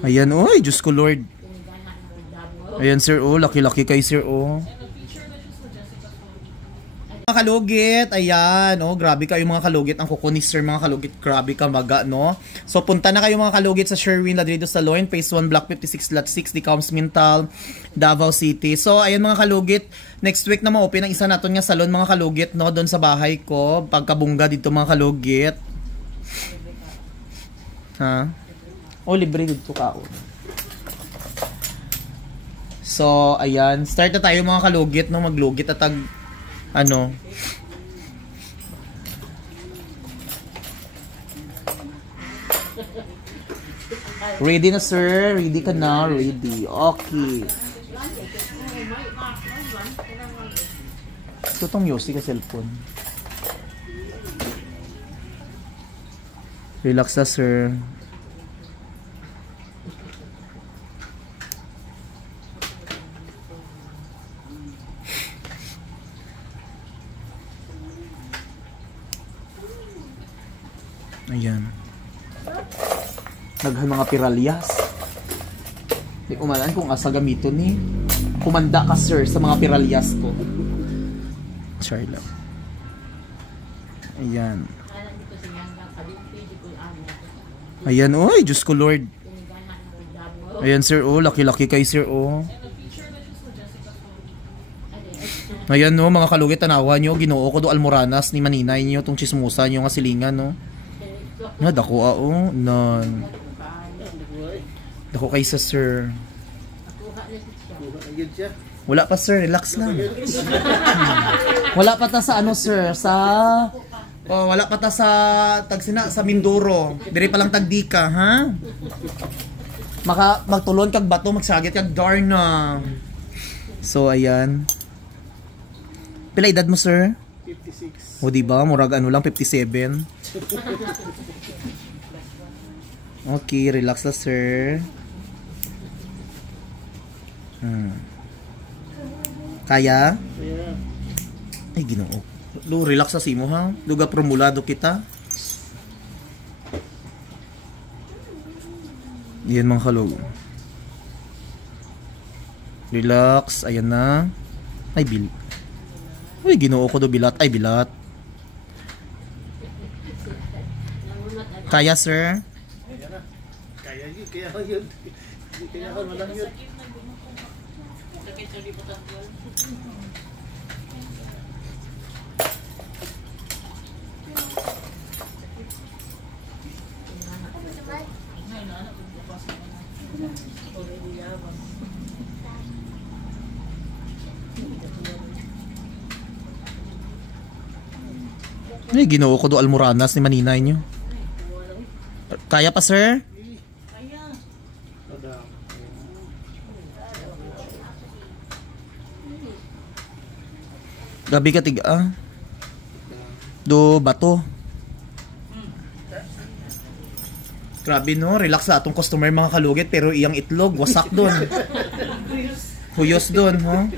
Ayan, oy, Diyos ko Lord. Ayan sir, oh, laki-laki kay sir, oh. Mga kalugit, ayan, oh, grabe kayo mga kalugit. Ang kuko ni sir, mga kalugit, grabe ka maga, no? So, punta na kayo mga kalugit sa Sherwin Ladrido Saloon, Phase 1, Block 56, Lot 6, Decoms Mintal, Davao City. So, ayan mga kalugit, next week na ma-open ang isa naton nga salon mga kalugit, no? Doon sa bahay ko, pagkabungga dito mga kalugit. Ha? Oh, libre dito ka, oh. So, ayan, start na tayo mga kalugit, no? Maglugit at ano. Ready na sir? Ready ka na? Ready. Okay. Ito tong Yossi ka cellphone. Relax na sir. Ayan. Naghan mga piralyas. Hindi ko malaan kung asa gamiton ni. Kumanda ka sir sa mga piralyas ko. Charla. Ayan. Ayan, oy, Diyos ko Lord. Ayan sir, oh, laki-laki kay sir, oh. Ayan no, mga kalugit, tanawa nyo, Ginoo ko do almoranas ni maninay nyo, tong chismosa nyo nga silingan, no. Na, dako oh, non. Dako kay sa sir. Wala pa sir, relax lang. Wala pa ta sa ano sir, sa wala pa ta sa tagsina sa Mindoro. Dire pa lang tagdika, ha? Magtulon kag bato, magsagit kag darna. So ayan. Pila edad mo sir? 56. O diba, murag ano lang 57. Okay, relax na sir. Kaya? Ay, Ginoo. Do relax sa simo ha. Duga promulado kita. Yan mga kalog. Relax, ayan na. Ay, Uy, Ginoo ko do bilat. Ay, bilat. Kaya sir? Kaya yun. Kaya wala yun. Ay, Ginoo ko do almoranas ni maninay nyo. Kaya pa sir? Kaya. Gabi ka tiga. Do bato. Grabe no, relax sa atong customer mga kalugit, pero iyang itlog wasak doon. Huyos doon, ho.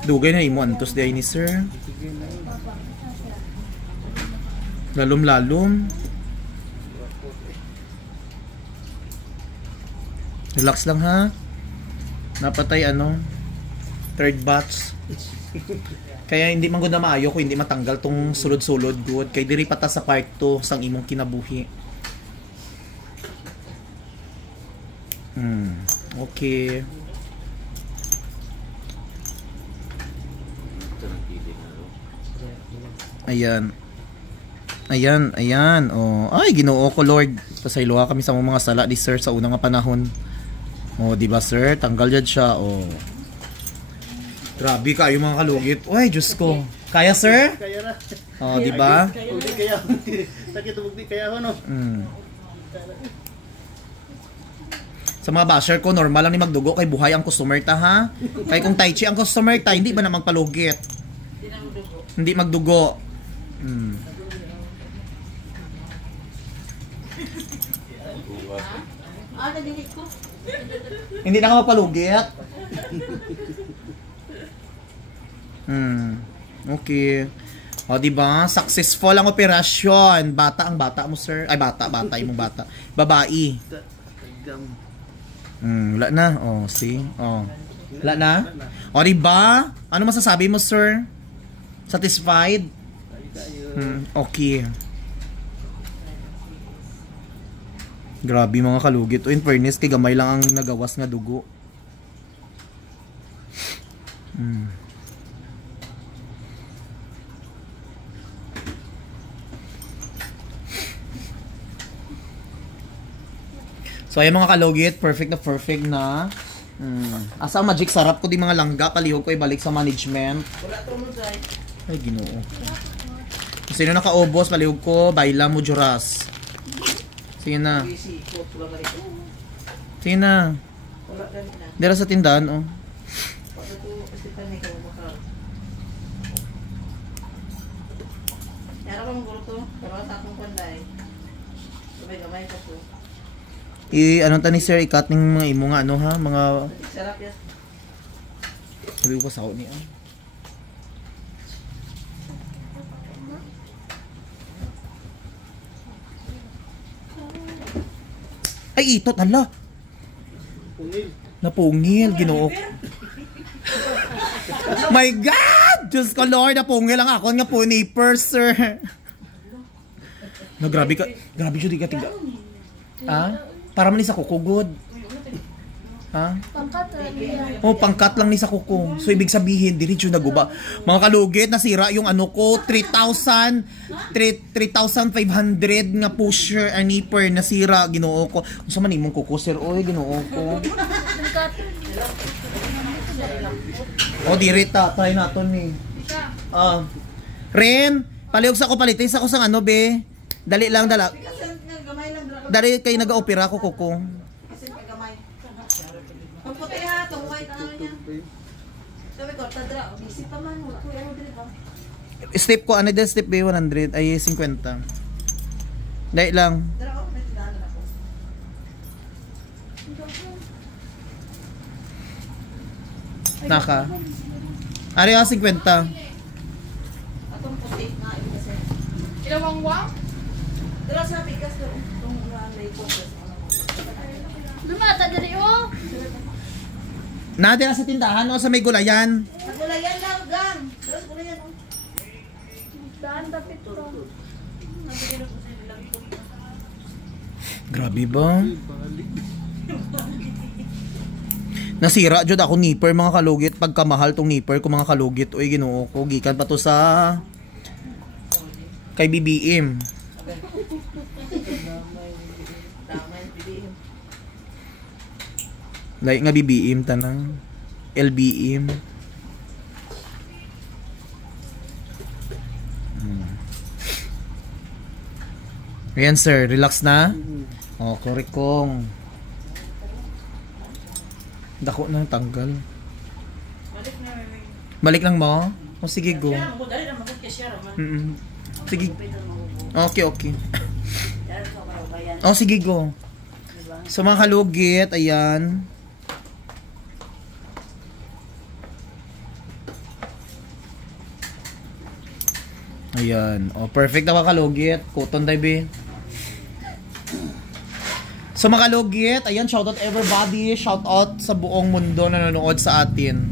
Dugay na imo antos di ay ni sir. Lalom. Relax lang ha. Napatay ano, third batch. Kaya hindi man gud na maayo kung hindi matanggal tong sulod-sulod good. Kay diri pata sa part 2 sang imong kinabuhi. Okay. Ayan. Oh, ay Ginoo ko Lord. Pasaylo kami sa mga sala di sir sa unang nga panahon. Oh, di ba sir? Tanggal jud siya. Oh. Grabe kayo mga kalugit. Uy, Diyos ko. Kaya sir? Kaya na. Oh, di ba? Kaya. Sakit bugdi kaya no. Sa mga basher ko, normal lang ni magdugo kay buhay ang customer ta ha. Kay kung tai chi ang customer ta, hindi ba na magpalugit? Hindi magdugo. Hindi na ka mapalugit. Okay. O, diba? Successful ang operasyon. Bata ang bata mo, sir. Ay, bata yung bata. Babae. Gam. Wala na. O, see? O. Wala na? O, diba? Ano masasabi mo, sir? Satisfied? Okay. Grabe mga kalugit. O, in fairness, kay gamay lang ang nagawas nga dugo. So ayan mga kalugit, perfect na. Asa ang magic sarap ko di mga langga, palihog ko ibalik sa management. Wala to mo dai. Ay Ginoo. Sino nakaubos, palihog ko, baila mo juras. Sige na. Sige na. Wala gani na. Dira sa tindahan, oh. Pag to Stefan ni ko maka. Yara ko mong to, pero sa akong panday. Gamay ka to. Ano ta ni sir, ikat ning mga imo nga ano ha, mga Sarap yan. sabi ko sa ni ah. Ay itot hala. Pungil. Napungil, Ginoo. My God! Diyos ko Lord, napungil ang ako nga po ni sir. No, grabe ka. Grabe siya di ka tiga. Ah? Para man ni sa kuko good. Ha? Pangkat lang niya. Oh, pangkat lang ni sa kuko. So ibig sabihin, diretso naguba. Mga kalugit, nasira yung ano ko, 3,500 nga pusher and nipper nasira, Ginoo ko. Kung sa man imong kuko sir, oy, Ginoo ko. Pangkat. Oh, direta, try naton ni. Ren, palihog sa ko palitin sa ko sang ano be. Dali lang dala. Gamay lang dra. Dari kay nag-opera ko kuko. Kasi gamay. Ang puti ha, tong white ano niya. Sabi ko, tadra, busy pa man, wala ko ano dili ba? Step ko, ano din step B 100 ay 50. Dahil lang. Dra ko may tindahan na ako. Naka. Ari 50. Atong puti na kasi. Ilawang wang? Dra sa bigas do. Tong may focus ano. Lumata dali oh. Nadira sa tindahan o sa may gulayan. Nagulayan lang gang. Dra sa gulayan. Daan tapit to. Grabe ba? Nasira jud ako nipper mga kalugit, pagkamahal tong nipper ko mga kalugit. Oy Ginoo ko, gikan pa to sa kay BBM. Like nga BBM tanang LBM. Ayan sir, relax na. Oh, korek kong. Dako na tanggal. Balik na may. Balik lang mo? O sige go. Siya mo dali na magkot siya man. Sige. Okay, okay. Yan ko para bayan. O sige go. So mga kalugit, ayan. Ayan. O perfect na mga kalugit. Cotton dive. So mga kalugit, ayan, shoutout everybody. Shoutout sa buong mundo na nanonood sa atin.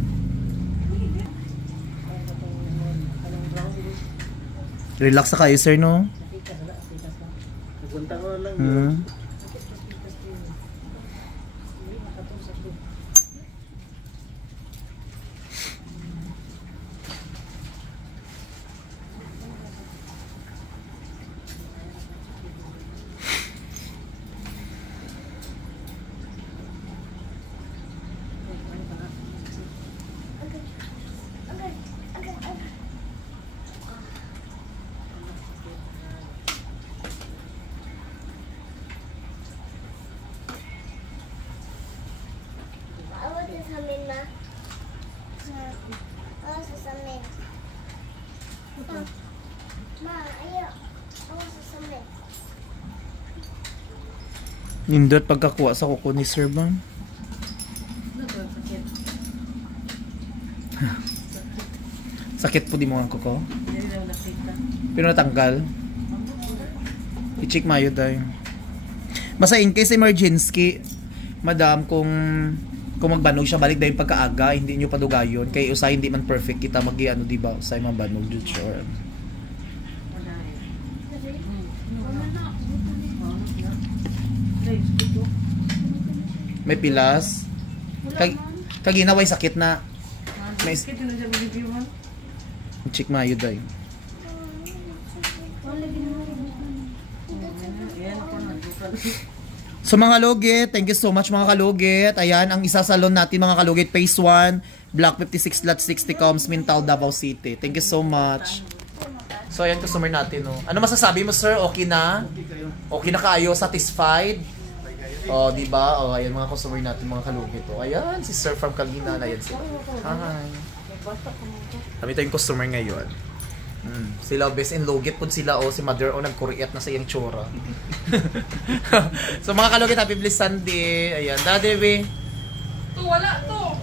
Relax na kayo sir, no? Nagunta ko lang yun. Awat sa amin na. Sa amin. Ma, ayo. Awat sa amin. Nindot pagkakuha sa kuko ni Sir Bang. Sakit po di mo ang kuko? Dili daw nakita. Pero natanggal. I-check mayo tayo. Basta in case emergency, madam, kung magbanog siya, balik dahil pagkaaga, hindi nyo padugayon. Kaya usay hindi man perfect kita ano diba? Usay mabanog dun sure. May pilas. Kaginaway sakit na. May check mayo day. So mga kalugit, thank you so much mga kalugit. Ayan, ang isa salon natin mga kalugit, Phase 1, Block 56, Lot 60, Coms, Mintal, Davao City. Thank you so much. So ayan, customer natin. No? Ano masasabi mo sir? Okay na? Okay na kayo? Satisfied? Oh, di ba? Oh, ayan mga customer natin mga kalugit. Oh, ayan, si sir from Kaginan. Ayan sila. Hi. Kami tayong customer ngayon. Sila best in lugit po sila si mother nagkuriat na sa iyang tsura. So mga kalugit, happy blessed Sunday. Ayan, daddy we. Wala to.